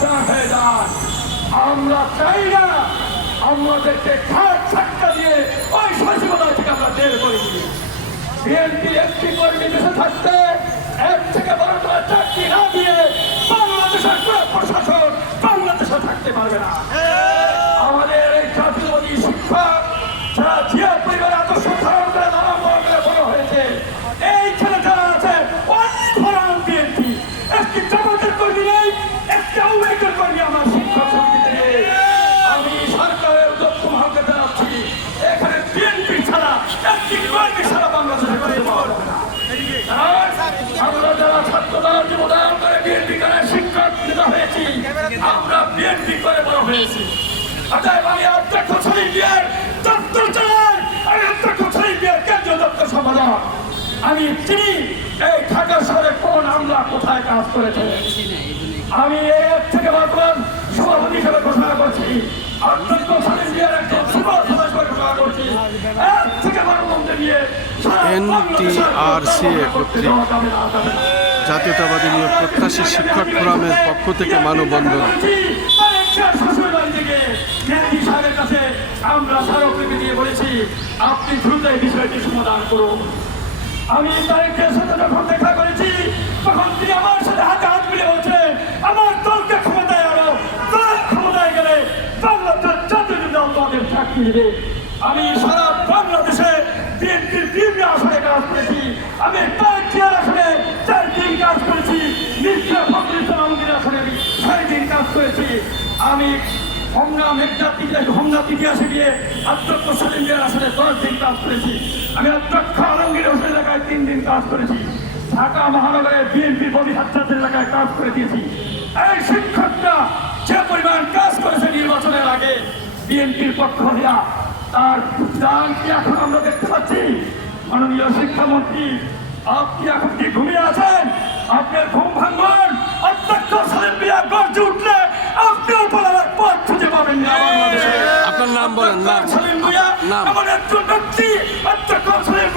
আপনার হয়ে যান। আমরা চাই না আমাদেরকে ঘাট ধাক্কা দিয়ে ওই সচিবালয় থেকে আমরা বের করে দিই। বিএনপির একটি কর্মী দেশে থাকতে এর থেকে বড় করে চাকরি না দিয়ে বাংলাদেশের পুরো প্রশাসন বাংলাদেশে থাকতে পারবে না। আমাদের এই জাতীয়বাদী শিক্ষক যারা জিয়া পরিবারের আদর্শ ধারণ করে নানা করে বড় হয়েছে, এইখানে যারা আছে অনেক বিএনপি একটি জামাতের কর্মী নেই, একটি আওয়ামী লীগের কর্মী আমার শিক্ষক সমিতিতে নেই। আমি সরকারের দক্ষ মহাকে জানাচ্ছি, এখানে বিএনপি ছাড়া একটি কর্মী ছাড়া বাংলাদেশে করতে পাওয়া যাবে না। আমরা যারা ছাত্রদল জীবদান করে বিএনপি করে শিক্ষক নেতা হয়েছি, আমরা বিএনপি করে বড় হয়েছি। অতএব আমি অধ্যক্ষ শরীফ বিয়ার দপ্তর চালাই, আমি অধ্যক্ষ শরীফ বিয়ার কেন্দ্রীয় দপ্তর সম্পাদক। আমি চিনি এই ঢাকা শহরে কোন আমলা কোথায় কাজ করেছে। আমি এর থেকে বর্তমান সভাপতি হিসেবে ঘোষণা করছি, অধ্যক্ষ শরীফ বিয়ার একজন যুব সদস্য ঘোষণা করছি। এর থেকে বড় মন্ত্রী নিয়ে NTRCA কর্তৃক জাতীয়তাবাদী নিয়োগ প্রত্যাশী শিক্ষক ফোরামের পক্ষ থেকে মানববন্ধন। আমরা স্মারকলিপি দিয়ে বলেছি আপনি দ্রুত এই বিষয়টি সমাধান করুন। আমি তারিখের সাথে যখন দেখা করেছি তখন তিনি আমার সাথে হাতে হাত মিলে বলছে আমার দলকে ক্ষমতায় আনো, দল ক্ষমতায় গেলে বাংলাদেশ জাতীয় দল তাদের চাকরি দেবে। আমি সারা বাংলাদেশে বিএনপির বিভিন্ন আসনে কাজ করেছি, আমি পাঁচটিয়ার আসনে 4 দিন কাজ করেছি, নিশ্চয় ফখরুল ইসলামের আসনে আমি 6 দিন কাজ করেছি। আমি হোমনাথ ইতিহাসে গিয়ে অধ্যক্ষ সলিম মিয়ার আসনে 10 দিন কাজ করেছি। আমি অধ্যক্ষ আলমগীর হোসেন এলাকায় 3 দিন কাজ করেছি। ঢাকা মহানগরের বিএনপি ববি হাত্তাদের এলাকায় কাজ করে দিয়েছি। এই শিক্ষকরা যে পরিমাণ কাজ করেছে নির্বাচনের আগে বিএনপির পক্ষ হইয়া, তার দান কি এখন আমরা দেখতে পাচ্ছি? মাননীয় শিক্ষামন্ত্রী, আপনি এখন কি ঘুমিয়ে আছেন? আপনার ঘুম ভাঙবেন। অধ্যক্ষ সলিম মিয়া গর্জে উঠলে আপনিও বলার পথ খুঁজে পাবেন না বাংলাদেশে। আপনার নাম বলেন। সলিম মিয়া এমন একজন ব্যক্তি, অধ্যক্ষ সলিম